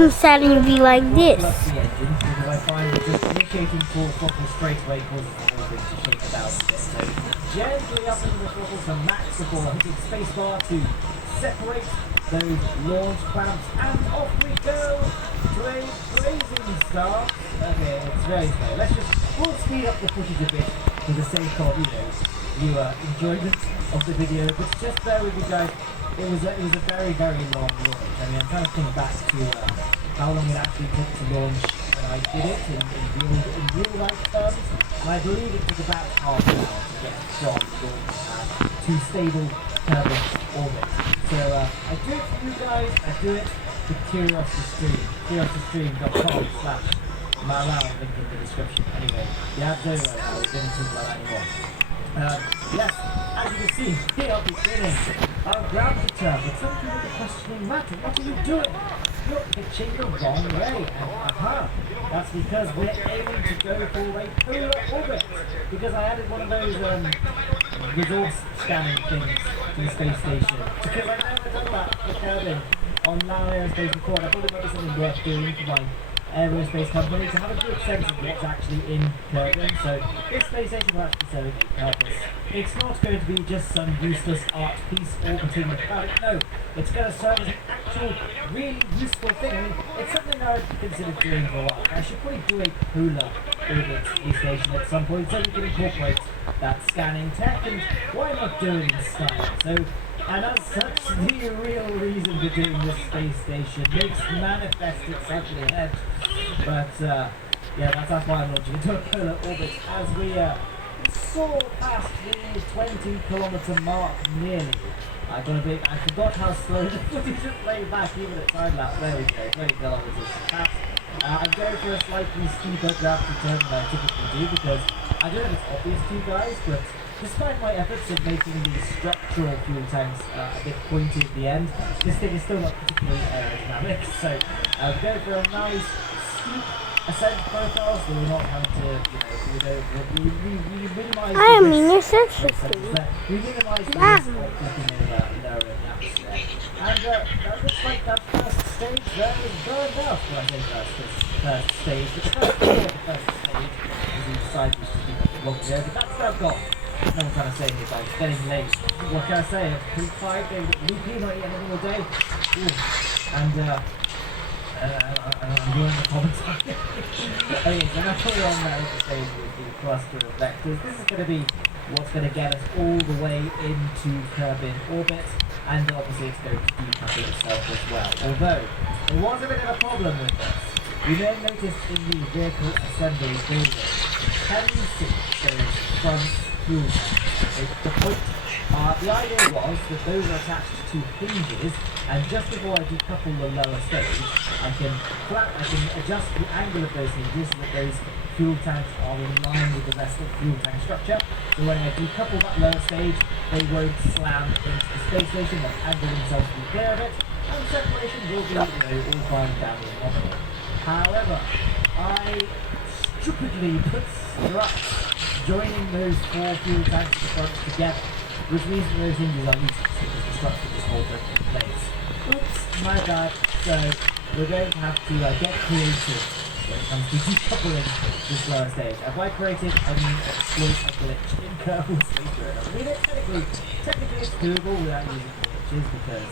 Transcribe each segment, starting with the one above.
Saturn V like this. The engine because I find that just initiating full throttle straight away causes the whole thing to shake about a bit. So gently up into the throttle to max the ball, hitting spacebar to separate those launch clamps, and off we go to a blazing start. Okay, it's very slow. We'll speed up the footage a bit for the sake of, viewer enjoyment of the video, but just bear with me guys. It was a very, very long launch. I mean, I'm trying to think back to how long it actually took to launch when I did it in real life terms, and I believe it took about half an hour to get from launch pad to stable turbine orbit. So I do it for you guys. I do it for CuriosityStream. CuriosityStream.com/Maral, link in the description. Anyway, the app's over right now. We don't talk about that anymore. Yes, as you can see, we are beginning our gravity turn, but some people are questioning, Matt, what are you doing? You're pitching the wrong way, and that's because we're aiming to go for a polar orbit, because I added one of those resource scanning things to the space station, because I've never done that for Kerbin on Now Aerospace before, and I thought it might be something worth doing for my aerospace company to have a good sense of what's actually in Kerbin. So this space station will actually serve a purpose. It's not going to be just some useless art piece orbiting the planet. No, it's going to serve as an actual, really useful thing. I mean, it's something I've considered doing for a while. I should probably do a polar orbit space station at some point so we can incorporate that scanning tech, and why not do it in style? So, and as such, the real reason for doing this space station makes manifest itself in the head. But yeah, that's why I'm launching into a polar orbit as we soar past the 20-kilometer mark nearly. I forgot how slow the footage is playing back even at time lapse. There we go, 20 kilometers past. I'm going for a slightly steeper gravity turn than I typically do because I don't know if it's obvious to you guys, but despite my efforts of making the structural fuel tanks a bit pointy at the end, this thing is still not particularly aerodynamic. So I'm going for a nice steep ascent profile, so we're not having to, we minimize I the mean, risk. it's interesting. We minimize the risk of flipping over lower in the atmosphere. And that looks like that first stage there is burned out. Well, I say first stage, but the first stage is the side used to be longer there, but that's now gone. No one trying to say anything about it. It's getting late. What can I say? I'm pretty tired, getting a bit loopy, not eating anything all day. Ooh. And I'm doing the comments. Okay, so now we're on now to stage with the cluster of vectors. This is going to be what's going to get us all the way into Kerbin orbit, and obviously it's going to decouple itself as well. Although, there was a bit of a problem with this. You may have noticed in the vehicle assembly building, can you see those front fuel tanks? The idea was that those are attached to hinges, and just before I decouple the lower stage, I can adjust the angle of those hinges so that those fuel tanks are in line with the rest of the fuel tank structure. So when I decouple that lower stage, they won't slam into the space station, they'll angle themselves to be clear of it, and separation will be all fine down the nominal. However, I stupidly put struts joining those four fuel tanks at the front together, which means that those hinges are useless because the struts will just hold them in place. Oops, my bad. So we're going to have to get creative when it comes to decoupling this lower stage. And by creative, I mean exploit a glitch in Kerbal Space Radar. I mean, technically it's doable without using glitches because,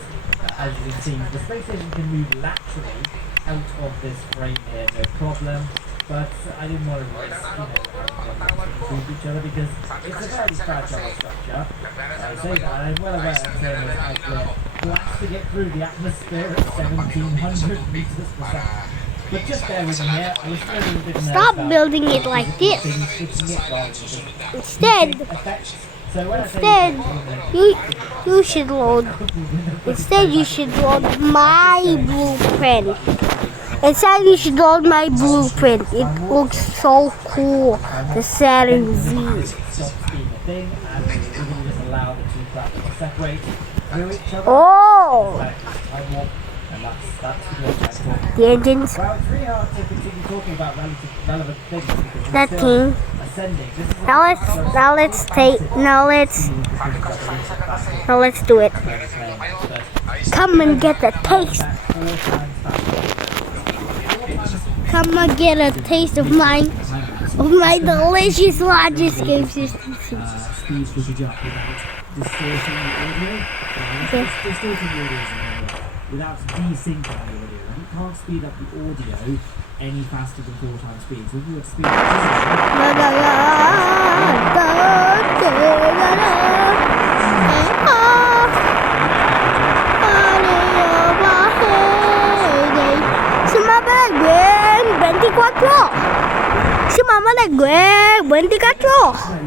as you can see, the space station can move laterally out of this frame here, no problem. But I didn't want to risk, having them improve each other because it's a very fragile structure. I say that, and I'm well aware as we're blasting it through the atmosphere at 1700 meters per second. But just bear with me here, I was still a little bit nervous. Stop building it like this. You should load. Instead, you should load my blueprint. Instead, you should load my blueprint. It looks so cool. The Saturn V. Oh! The engines. That thing. Now let's do it. Come and get the taste. come and get a taste of my delicious logic system. Speed footage up without distorting the audio. Okay. Distorting the audio is without desyncing the audio. You can't speed up the audio any faster than 4 times speed. So if you were to speed up Su mamma è 24.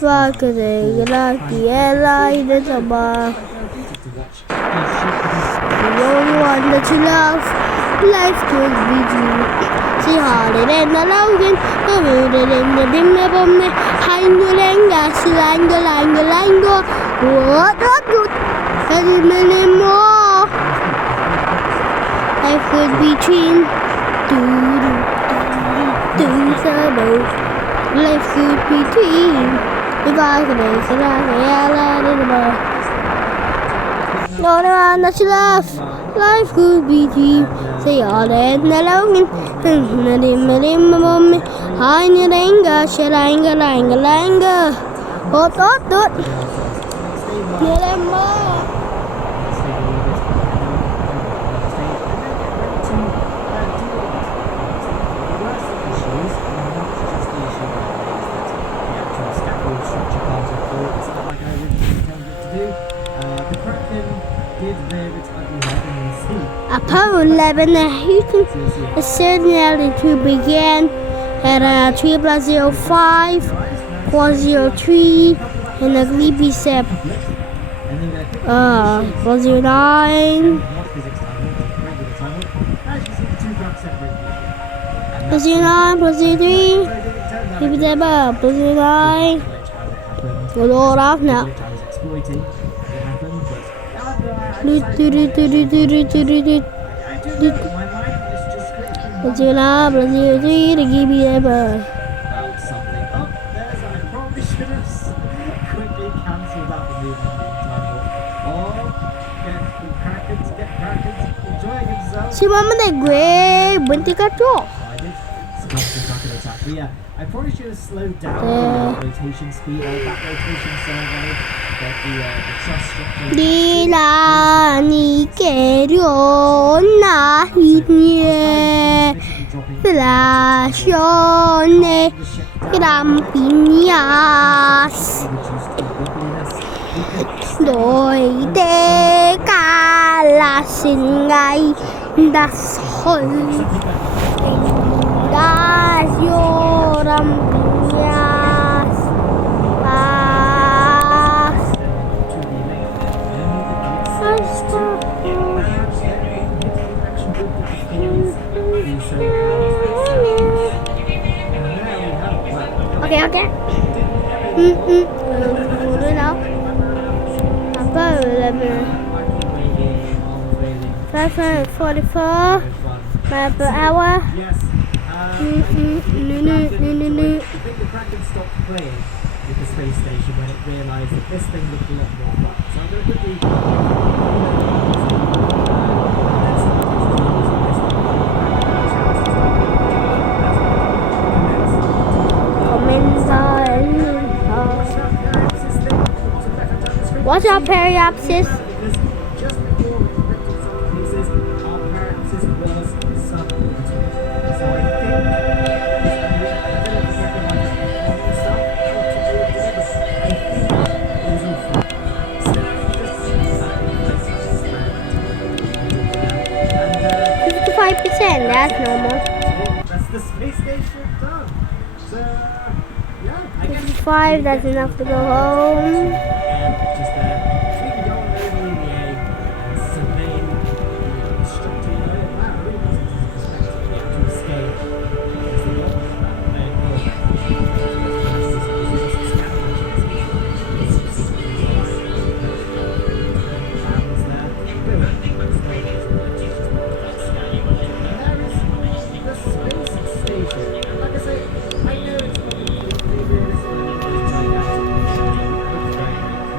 Fa che la chiela in the the only one that you love, life could be you. See harder than the logan, the rooted in the dimmer bomb, Hangulenga, Silango, what a good, and many more. Life could be between life could be between if I could make it out of the bar. No one that you love, life could be between. Say all and the long and Hangulenga, Langa. Hot. Apollo 11, the Houston ascended to begin at 3 plus 05, 403, and the Gleepy set 409, 403, keep it above, 409, we'll all off now. Brazil 3 to give me that bird. Si mama the great bunty control. Yeah, I probably should have slowed down the rotation speed of that rotation survey. Get the thrust structure. Đi là ni kể rồi na hít nhẹ là cho nè cái đam pin nhas đôi tê cả là xin ngay đã soi đã vô đam nhas Okay. Rồi đâu? Apa 11? 544 miles per hour. I think the Kraken stopped playing with the space station when it realised that this thing looked a lot more fun. So I'm going to quickly... What's our periapsis? That's normal. That's the space station done. So, yeah, I guess 55, that's enough to go home. Just we can go on over in the air and survey the structure. Wow, really puts it into perspective, the actual scale. Because the goal of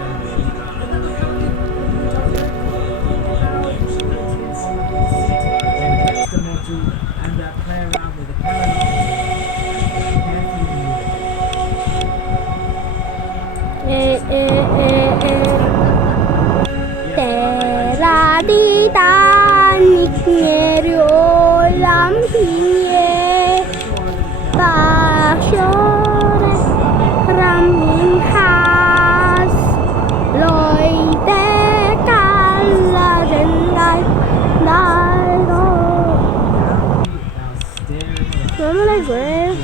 Tera đi ta nhịp nhẹ rồi lắm nhẹ và cho ram in has lôi té ca là trên đây đây rồi nó lại quên.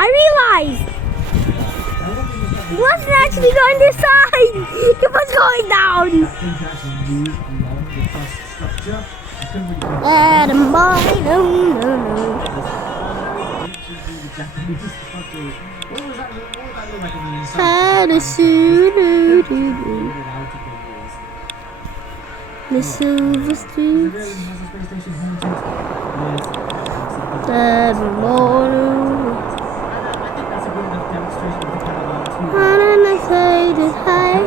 I realized it wasn't actually going this side. It was going down. And boy, no. The silver streets. The morning. And I say this high.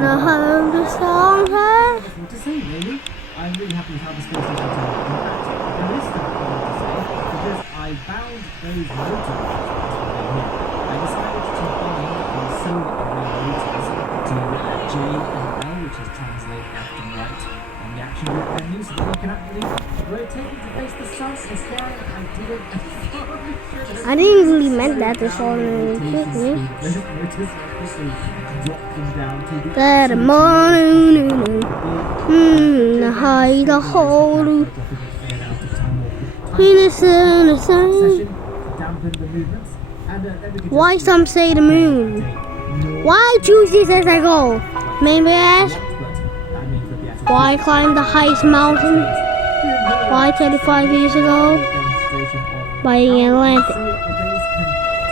The home the song has. What to say, really? I'm really happy with how the space station turned out. In fact, there is stuff I want to say because I bound those motor here. I decided to bind the solar array motors to J and L, which is translate left and right on the action group menu, so that we can actually rotate it to face the sun and sky. I did it. I didn't really meant that to fall in me. That morning, hide the whole in the sun. Why some say the moon? Why choose this as I go? Maybe ask. Why climb the highest mountain? Why 35 years ago? By the Atlantic.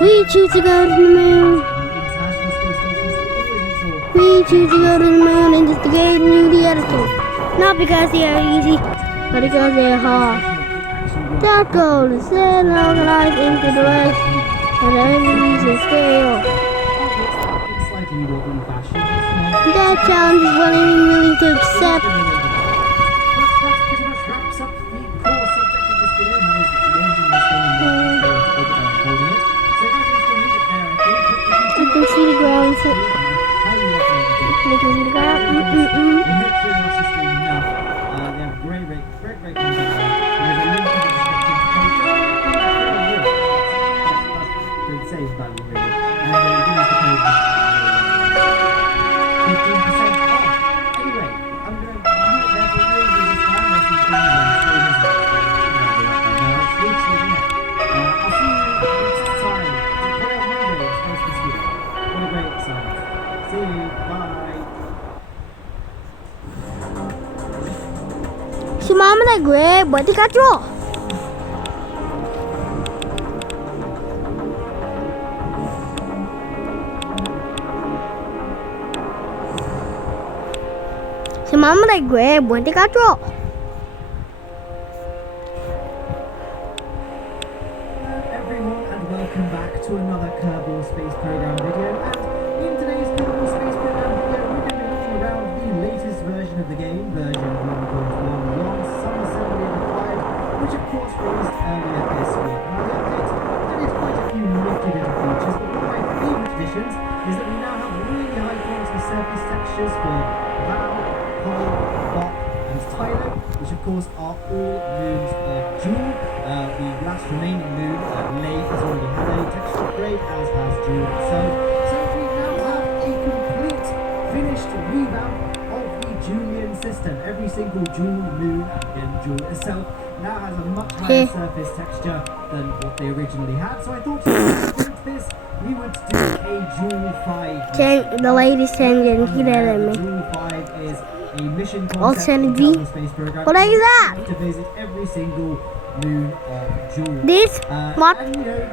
We choose to go to the moon. We choose to go to the moon and just to get to the other two. Not because they are easy, but because they are hard. That goal is set organized into the race, and enemies is scale. That challenge is what I'm willing to accept. You can see the ground. You can see the ground. Si mama na gue buat dikacau. Si mama na gue buat dikacau. Everyone, and welcome back to another Kerbal Space Program video. And in today's Kerbal Space Program video, we're going to be looking around the latest version of the game, version 1.11, some assembly required, which of course released earlier this week. Now the update added quite a few nifty little features, but one of my favourite additions is that we now have really high quality surface textures for Val, Cole, Bop, and Tyler, which of course are all moons of Jewel. The last remaining moon, Lay, has already had a texture upgrade, as has Jewel itself. So we now have a complete, finished revamp of the Julian system. Every single Jewel moon, and again Jewel itself, now has a much higher surface texture than what they originally had. So I thought to complete this, we would do a Jewel 5. The latest engine, he did it me. Jewel 5 is a mission All concept send in V. the space program. What is that? To visit every single moon of Jewel. This what? And, you know,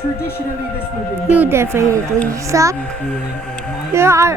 traditionally this would have been You more definitely than suck. refueling or mining Yeah,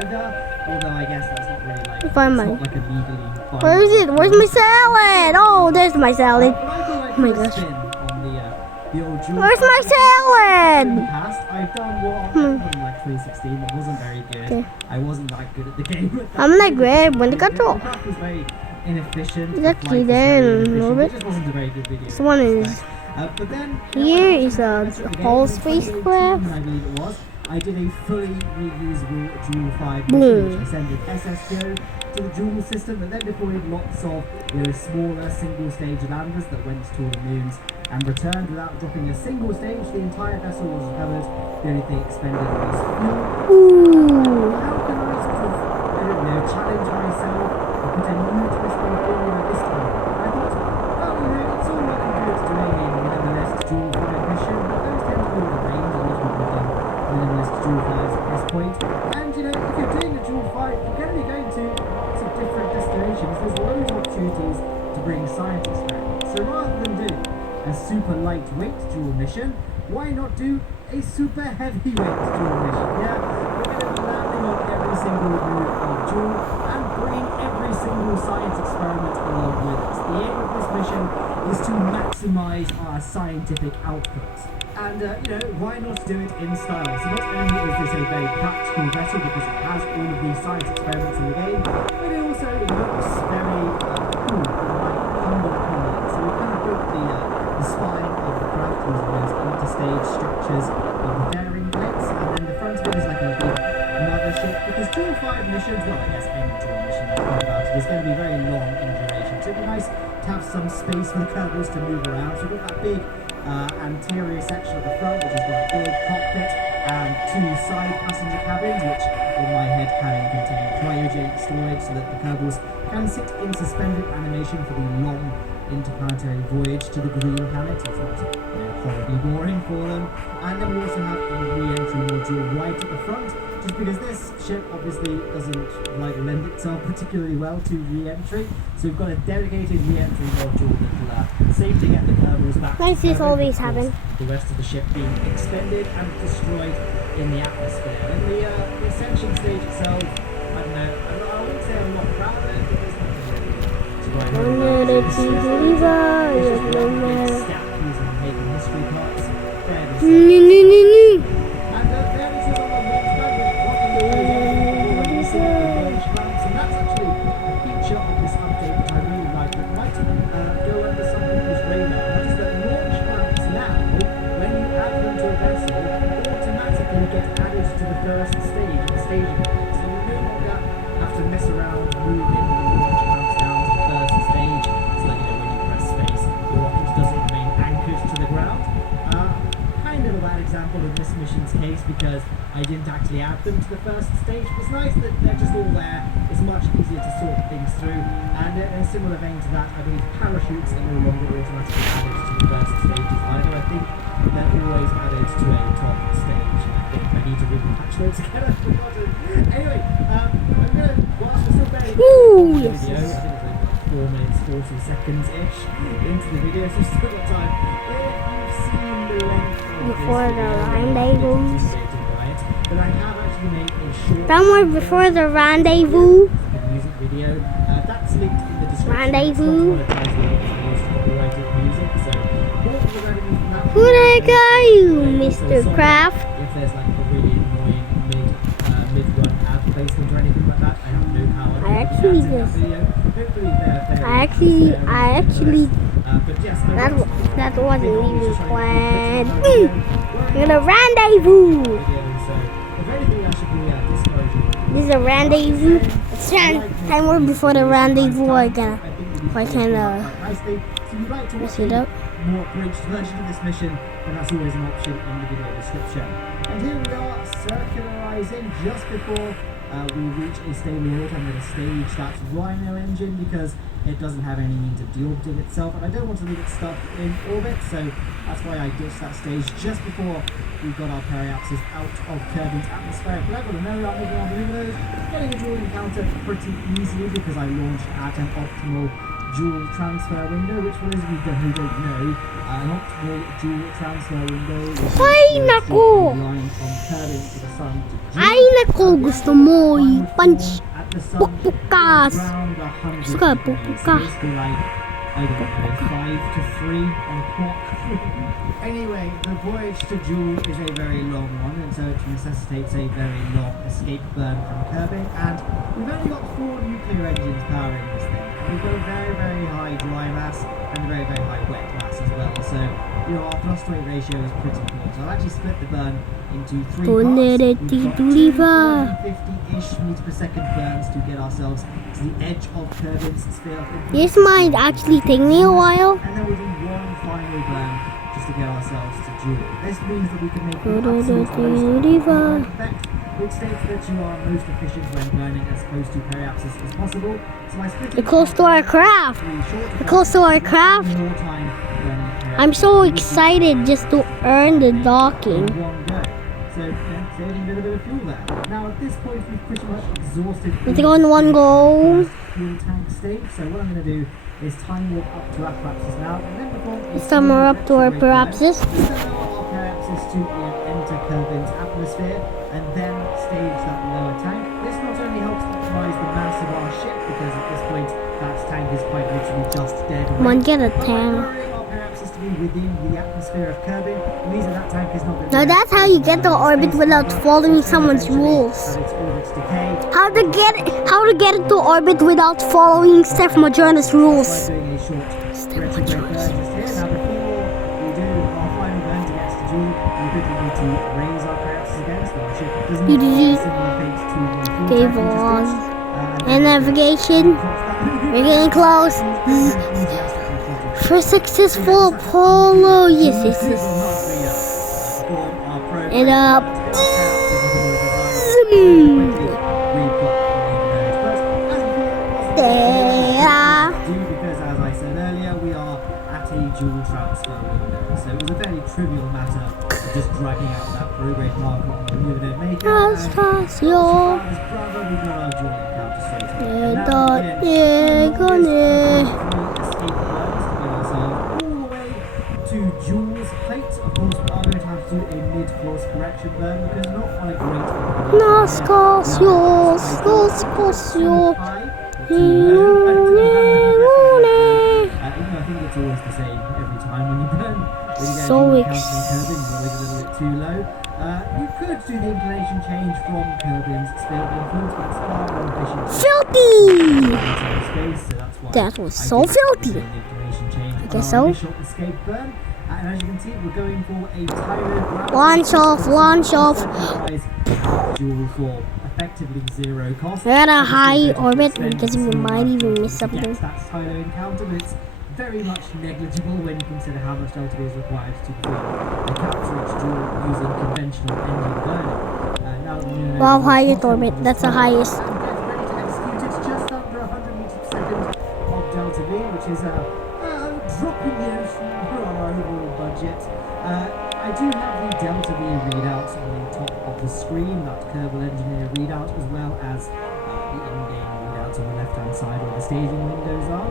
although I guess that's not really like Find it's mine. not like a legally Where is it? Where's my salad? Oh, there's my salad. But I feel like Oh my with a gosh. spin on the old Jewel. Where's my In the salad? past, I've done what I've done in like 2016. That wasn't very good. Okay. I wasn't that good at the game. I'm gonna grab one to control. The craft was very inefficient. Is the that flight was there very a little inefficient. bit? It just wasn't a very good video. This one is But then Here is a whole spacecraft. I believe it was. I did a fully reusable Joule 5 Boom. mission, which I sent with SSGO to the Joule system, and then deployed lots of smaller single-stage landers that went to all the moons and returned without dropping a single stage. The entire vessel was recovered. The only thing expended was fuel. Ooh. How can I sort of, I don't know, challenge myself and put a new twist on formula this time? I thought, well, it's all looking good doing a minimalist Joule 5 mission, but those tend to be all the range. A lot of people have done minimalist Joule 5s at this point. And, if you're doing a Joule 5, you're going to be going to lots of different destinations. There's loads of opportunities to bring science experiments. So rather than do a super lightweight Joule mission, why not do a super heavyweight Joule mission? Yeah, we're going to be landing on every single move of Joule and bring every single science experiment along with us. The aim of this mission is to maximize our scientific outputs. And, why not do it in style? So not only is this a very practical vessel because it has all of these science experiments in the game, but it also looks very cool and like humble opinion. So we kind of built the spine of the craft using those interstage structures of the bearing plates, and then the front of it is like a big mothership, because Joule 5 missions, well, I guess any Joule mission that I thought about it, is going to be very long in duration. So it'd be nice to have some space for the Kerbals to move around. So we've got that big anterior section at the front, which has got a big cockpit and two side passenger cabins, which in my head can contain cryogenic storage so that the Kerbals can sit in suspended animation for the long interplanetary voyage to the green planet. It's not horribly boring for them. And then we also have a re-entry module right at the front, just because this ship obviously doesn't lend itself particularly well to re-entry. So we've got a dedicated re-entry module that will safely get the Kerbals back. Like this always happens. The rest of the ship being extended and destroyed in the atmosphere. And the ascension stage itself, I don't know, I wouldn't say I'm not proud of it, but it's not really it's just one big step using making history parts. There it is. And there it is on the launch pad with rocking the launch clamps, and that's actually a feature of this update that I really like. It might go under some people's radar. That is that launch clamps now, when you add them to a vessel, automatically get added to the first stage of the staging phase. So you no longer have to mess around moving the launch clamps down to the first stage, so that when you press space, the rocket doesn't remain anchored to the ground. Kind of a bad example in this mission's case because I didn't actually add them to the first stage. It's nice that they're just all there. It's much easier to sort things through. And in a similar vein to that, I believe parachutes are no longer automatically added to the first stages either. I think they're always added to a top stage. I think I need to really patch those again. I've forgotten. Anyway, I'm going to, whilst we're still very video, I think it's like 4 minutes, 40 seconds-ish into the video, so we've still got time. If you've seen the length before the rendezvous. But I have actually made a short Somewhere before the rendezvous. music video. That's linked in the description. Rendezvous. It's not copyrighted music, so what was the rendezvous from that? Who the heck are you, Mr. Kraft? If there's like a really annoying mid-run ad placement or anything like that, I have no power. I actually just. I actually. But yes, that wasn't even planned. We're gonna rendezvous. This is a rendezvous. It's time before the rendezvous. I can mess it up. More abridged version of this mission, then that's always an option in the video description. And here we are, circularizing just before we reach a stable orbit. I'm going to stage that Rhino engine because it doesn't have any means of deorbiting itself, and I don't want to leave it stuck in orbit, so that's why I ditched that stage just before we got our periapsis out of Kerbin's atmospheric level. And there we are moving on with those, getting a Joule encounter pretty easily because I launched at an optimal Joule transfer window, which for those of you who don't know, an optimal Joule transfer window is line from Kerbin to the sun to Joule. Ay nako, gusto mo i-punch. Pukpukas. Gusto ka, pukpukas. I don't know, 5 to 3 on a clock. Anyway, the voyage to Joule is a very long one, and so it necessitates a very long escape burn from Kerbin, and we've only got 4 nuclear engines powering this thing. We've got a very, very high dry mass and a very, very high wet mass as well, so our thrust to weight ratio is pretty cool. So I've actually split the burn into 3 parts. We've got 250-ish meters per second burns to get ourselves to the edge of Kerbin's sphere. This might actually take me a while. And then we'll do one final burn just to get ourselves to Joule. This means that we can make the absolute most effect, which states that you are most efficient when burning as close to periapsis as possible. So I split it Close to our craft. Close to our craft. more time burning periapsis. I'm so excited just to earn the docking. in one go. So saving a little bit of fuel there. Now at this point we've pretty much exhausted Let's go in one go. fuel tank stage. So what I'm going to do is time it up to our periapsis now, and then perform a This time we're up to our periapsis. So allow our periapsis to enter Kerbin's atmosphere and then stage that lower tank. This not only helps optimize the mass of our ship, because at this point that tank is quite literally just dead weight. Come on, get a But by tank. lowering our periapsis to be within the atmosphere of Kerbin, it means that that tank is not going to Now that's how you get to orbit without following someone's rules. at its orbit's decay. How to get it to orbit without following Steph Majona's By rules. doing a short retrograde burn just here. Now before we do our final burn to get to Joule, we quickly need to raise our periapsis again so our ship doesn't have a similar fate to the fuel Dave tank we just on. did. And navigation. We're getting close. For successful Apollo. Yes, yes, yes. And up. There. Because as I said earlier, we are at a Joule transfer window, so it was a very trivial matter of just dragging out that prograde marker on the luminate maker. Anastasia. His brother, we got our Joule encounter straight away. Yeah, And now dot, again, yeah, all gonna. escape burns to get ourselves all the way to Joule's plate. Of course, we are going to have to do a mid-course correction burn because we're not on a great Anastasia. I think it's always the same every time when you burn. When you get So a counting Kerbin, you're a little bit too low. You could do the inclination change from Kerbin's sphere influence, but it's far more efficient. Filthy. Space, so that's why That was I so did filthy. the inclination change I on guess our so. initial escape burn. And as you can see, we're going for a tyro Launch off, launch off. Joule for effectively zero cost. We're at a high orbit because we might even miss something. Yes, that's tyro encounter, but it's very much negligible when you consider how much delta is required to perform a capture each Joule using conventional engine burning. Now that you know Wow, the highest bottom orbit. of the That's the sphere, highest. and get ready to execute it just under 100 meters per second of delta V, which is a drop in the ocean for our overall budget. I do have the delta V readouts on the top of the screen, that Kerbal Engineer readout, as well as the in-game readouts on the left-hand side where the staging windows are.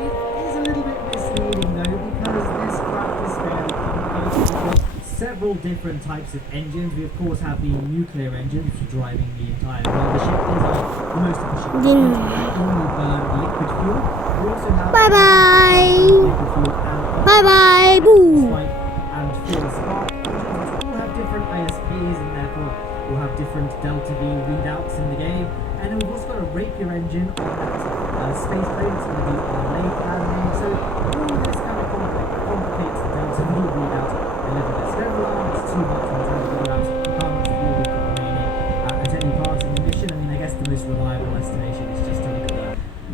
It is a little bit misleading though, because this craft is fairly complicated. We've got several different types of engines. We of course have the nuclear engines, which are driving the entire mothership. These are the most efficient engines that only burn liquid fuel. We also have Bye bye. liquid fuel and Bye bye. Boo. spike and fuel spark engines, which all have different ISPs and therefore will have different delta V readouts in the game. And then we've also got a rapier engine on that space plane. It's going to be our lake landing. So all this kind of complicates the delta V readout a little bit. So don't rely on it too much in terms of figuring out how much fuel we've got remaining at any part in the mission. I mean, I guess the most reliable estimation is just to look at the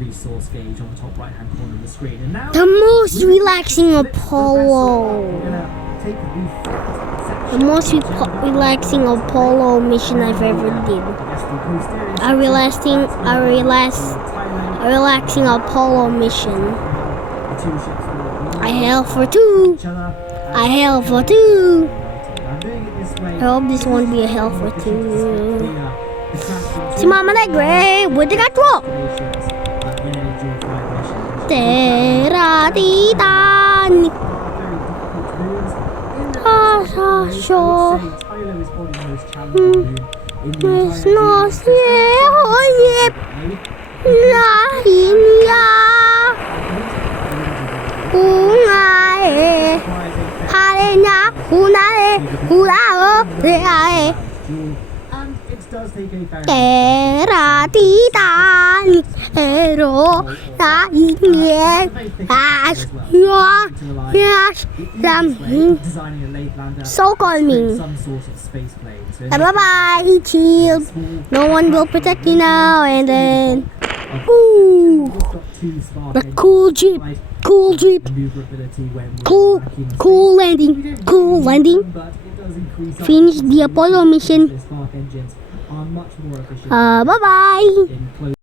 resource gauge on the top right hand corner of the screen. And now The most relaxing Apollo. The most relaxing Apollo mission I've ever did. A relaxing Apollo mission. I hail for two. I hail for two. I hope this won't be a hell for two. Si Mama Negre with the control. Terra Titanic. Shore. It's not here. Nahinya. Unae. Harenya. Unae. Unae. And it does take a very Terra Titanic. Hero, Designing a lay plan so calming. some sort of space plane. So Bye bye, chill. No one will protect you now. And then, ooh, we've got two spark a engines, cool jeep, cool jeep, maneuverability when we're cool, working in cool space. We landing, don't cool really landing. use them, but it does increase our Finish the efficiency. Apollo mission. The spark engines are much more efficient Bye bye. in close